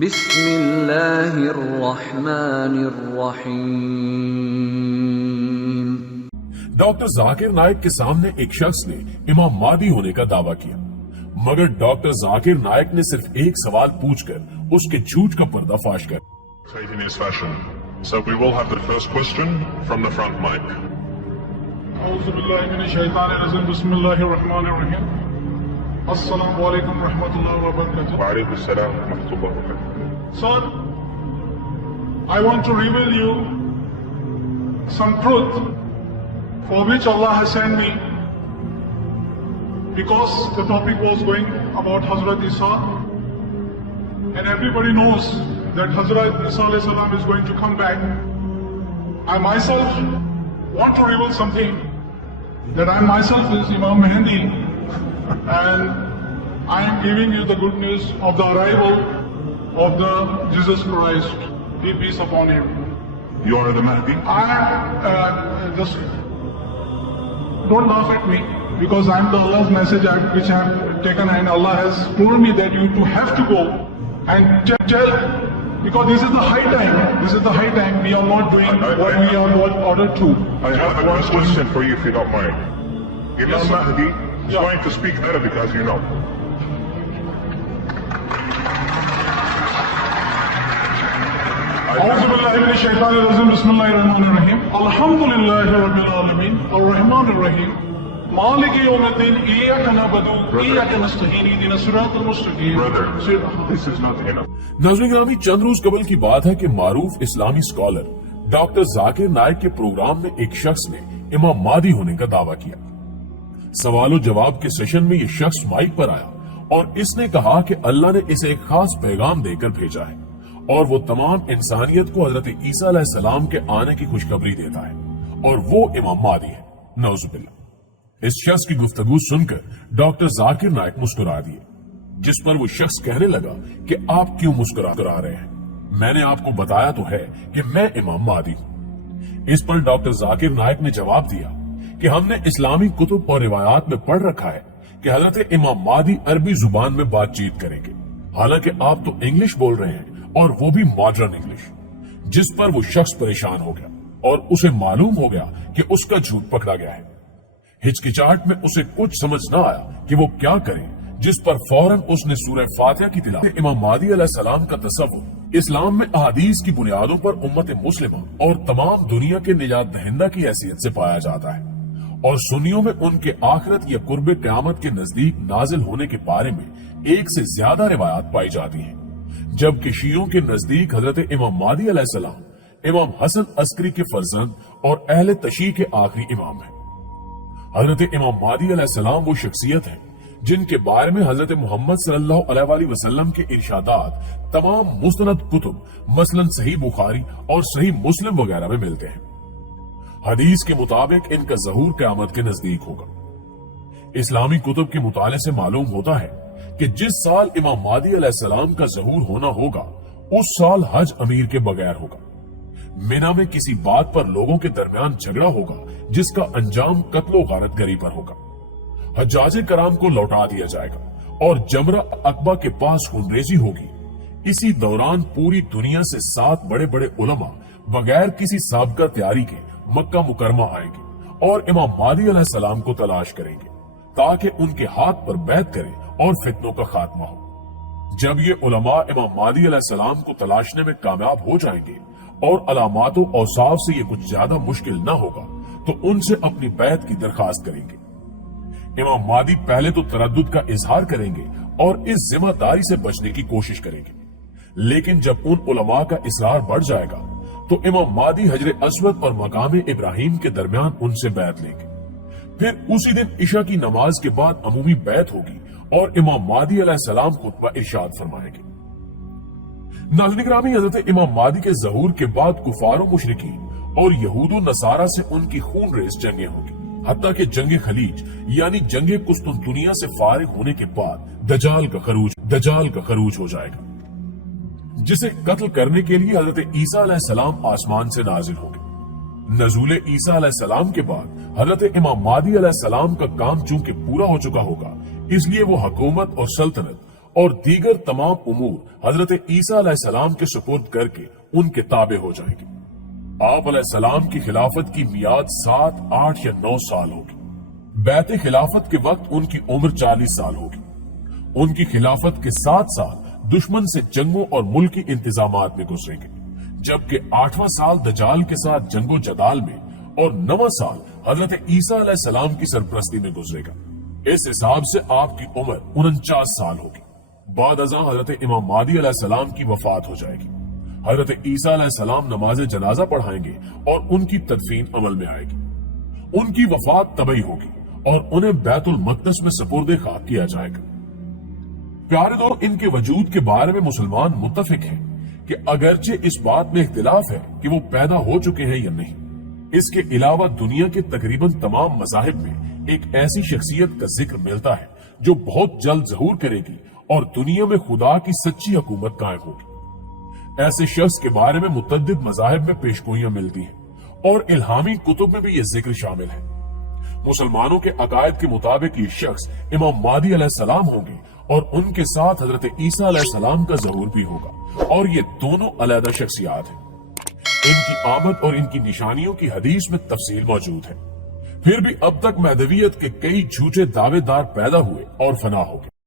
بسم اللہ الرحمن الرحیم۔ ڈاکٹر ذاکر نائک کے سامنے ایک شخص نے امام مہدی ہونے کا دعویٰ کیا، مگر ڈاکٹر ذاکر نائک نے صرف ایک سوال پوچھ کر اس کے جھوٹ کا پردہ فاش کر In his fashion. So we will have the first question from the front mic. اعوذ باللہ من الشیطان الرجیم، بسم اللہ الرحمن الرحیم۔ السلام علیکم ورحمۃ اللہ وبرکاتہ۔ وعلیکم السلام ورحمۃ اللہ وبرکاتہ۔ Sir, I want to reveal you some truth for which Allah has sent me, because the topic was going about Hazrat Isa, and everybody knows that Hazrat Isa alayhi salam is going to come back. I myself want to reveal something, that I myself is Imam Mehdi, and I am giving you the good news of the arrival of the Jesus Christ, be peace upon him. You are the Mahdi? I just don't laugh at me, because I am the Allah's message which I have taken, and Allah has told me that you two have to go and tell, because this is the high time. This is the high time. We are not doing what we are ordered to. I have a question for you if you don't mind. Imam Yes, sir. Mahdi is Yeah. going to speak Arabic, as you know. اعوذ باللہ من الشیطان الرجیم، بسم اللہ الرحمن الرحیم۔ الحمد للہ رب العالمین الرحمن الرحیم مالک یوم الدین، ایاک نعبد و ایاک نستعین، اہدنا الصراط المستقیم۔ Brother, this is not enough. ناظرین گرامی، چند روز قبل کی بات ہے کہ معروف اسلامی اسکالر ڈاکٹر ذاکر نائک کے پروگرام میں ایک شخص نے امام مہدی ہونے کا دعویٰ کیا۔ سوال و جواب کے سیشن میں یہ شخص مائک پر آیا اور اس نے کہا کہ اللہ نے اسے ایک خاص پیغام دے کر بھیجا ہے، اور وہ تمام انسانیت کو حضرت عیسیٰ علیہ السلام کے آنے کی خوشخبری دیتا ہے، اور وہ امام مہدی ہے۔ نعوذ باللہ۔ اس شخص کی گفتگو سن کر ڈاکٹر ذاکر نائک مسکرا دیے، جس پر وہ شخص کہنے لگا کہ آپ کیوں مسکرا رہے ہیں، میں نے آپ کو بتایا تو ہے کہ میں امام مہدی ہوں۔ اس پر ڈاکٹر ذاکر نائک نے جواب دیا کہ ہم نے اسلامی کتب اور روایات میں پڑھ رکھا ہے کہ حضرت امام مہدی عربی زبان میں بات چیت کریں گے، حالانکہ آپ تو انگلش بول رہے ہیں، اور وہ بھی ماڈرن انگلش۔ جس پر وہ شخص پریشان ہو گیا اور اسے معلوم ہو گیا کہ اس کا جھوٹ پکڑا گیا ہے۔ ہچکچاہٹ میں اسے کچھ سمجھ نہ آیا کہ وہ کیا کرے، جس پر فوراً اس نے سورہ فاتحہ کی تلاوت۔ امام مہدی علیہ السلام کا تصور اسلام میں احادیث کی بنیادوں پر امت مسلمہ اور تمام دنیا کے نجات دہندہ کی حیثیت سے پایا جاتا ہے، اور سنیوں میں ان کے آخرت یا قرب قیامت کے نزدیک نازل ہونے کے بارے میں ایک سے زیادہ روایات پائی جاتی ہیں، جبکہ شیعوں کے نزدیک حضرت امام مہدی علیہ السلام امام حسن عسکری کے فرزند اور اہل تشیع کے آخری امام ہیں۔ حضرت امام مہدی علیہ السلام وہ شخصیت ہیں جن کے بارے میں حضرت محمد صلی اللہ علیہ وآلہ وسلم کے ارشادات تمام مستند کتب مثلا صحیح بخاری اور صحیح مسلم وغیرہ میں ملتے ہیں۔ حدیث کے مطابق ان کا ظہور قیامت کے نزدیک ہوگا۔ اسلامی کتب کے مطالعے سے معلوم ہوتا ہے کہ جس سال امام مہدی علیہ السلام کا ظہور ہونا ہوگا اس سال حج امیر کے بغیر ہوگا۔ مینا میں کسی بات پر لوگوں کے درمیان جھگڑا ہوگا جس کا انجام قتل و غارت گری پر ہوگا۔ حجاج کرام کو لوٹا دیا جائے گا اور جمرہ عقبہ کے پاس خونریزی ہوگی۔ اسی دوران پوری دنیا سے 7 بڑے بڑے علماء بغیر کسی سابقہ تیاری کے مکہ مکرمہ آئیں گے اور امام مہدی علیہ السلام کو تلاش کریں گے تاکہ ان کے ہاتھ پر بیعت کریں اور فتنوں کا خاتمہ ہو۔ جب یہ علماء امام مہدی علیہ السلام کو تلاشنے میں کامیاب ہو جائیں گے اور علامات و اوصاف سے یہ کچھ زیادہ مشکل نہ ہوگا تو ان سے اپنی بیعت کی درخواست کریں گے۔ امام مہدی پہلے تو تردد کا اظہار کریں گے اور اس ذمہ داری سے بچنے کی کوشش کریں گے، لیکن جب ان علماء کا اصرار بڑھ جائے گا تو امام مہدی حجر اسود پر مقام ابراہیم کے درمیان ان سے بیعت لیں گے۔ پھر اسی دن عشاء کی نماز کے بعد عمومی بیعت ہوگی اور امام مہدی علیہ السلام خطبہ ارشاد فرمائیں گے۔ ناظرین گرامی، حضرت امام مہدی کے ظہور کے بعد کفار و مشرکین اور یہود و نصارہ سے ان کی خون ریز جنگیں ہوں گی، حتیٰ کہ جنگ خلیج یعنی جنگ قسطنطنیہ سے فارغ ہونے کے بعد دجال کا خروج ہو جائے گا، جسے قتل کرنے کے لیے حضرت عیسیٰ علیہ السلام آسمان سے نازل ہوں گے۔ نزول عیسیٰ علیہ السلام کے بعد حضرت امام مہدی علیہ السلام کا کام چونکہ پورا ہو چکا ہوگا، اس لیے وہ حکومت اور سلطنت اور دیگر تمام امور حضرت عیسیٰ علیہ السلام کے سپرد کر کے ان کے تابع ہو جائیں گے۔ آپ علیہ السلام کی خلافت کی میعاد 7، 8 یا 9 سال ہوگی۔ بیعت خلافت کے وقت ان کی عمر 40 سال ہوگی۔ ان کی خلافت کے 7 سال دشمن سے جنگوں اور ملکی انتظامات میں گزریں گے، جبکہ 8واں سال دجال کے ساتھ جنگ و جدال میں اور 9واں سال حضرت عیسیٰ علیہ السلام کی سرپرستی میں گزرے گا۔ اس حساب سے آپ کی عمر 49 سال ہوگی۔ بعد ازاں حضرت امام مہدی علیہ السلام کی وفات ہو جائے گی۔ حضرت عیسیٰ علیہ السلام نماز جنازہ پڑھائیں گے اور ان کی تدفین عمل میں آئے گی۔ ان کی وفات طبعی ہوگی اور انہیں بیت المقدس میں سپرد خاک کیا جائے گا۔ پیارے دو، ان کے وجود کے بارے میں مسلمان متفق ہیں کہ اگرچہ اس بات میں اختلاف ہے کہ وہ پیدا ہو چکے ہیں یا نہیں۔ اس کے علاوہ دنیا کے تقریباً تمام مذاہب میں ایک ایسی شخصیت کا ذکر ملتا ہے جو بہت جلد ظہور کرے گی اور دنیا میں خدا کی سچی حکومت قائم ہوگی۔ ایسے شخص کے بارے میں متعدد مذاہب میں پیشگوئیاں ملتی ہیں اور الہامی کتب میں بھی یہ ذکر شامل ہے۔ مسلمانوں کے عقائد کے مطابق یہ شخص امام مہدی علیہ السلام ہوں گے اور ان کے ساتھ حضرت عیسیٰ علیہ السلام کا ظہور بھی ہوگا، اور یہ دونوں علیحدہ شخصیات ہیں۔ ان کی آمد اور ان کی نشانیوں کی حدیث میں تفصیل موجود ہے۔ پھر بھی اب تک مہدویت کے کئی جھوٹے دعوے دار پیدا ہوئے اور فنا ہو گئے۔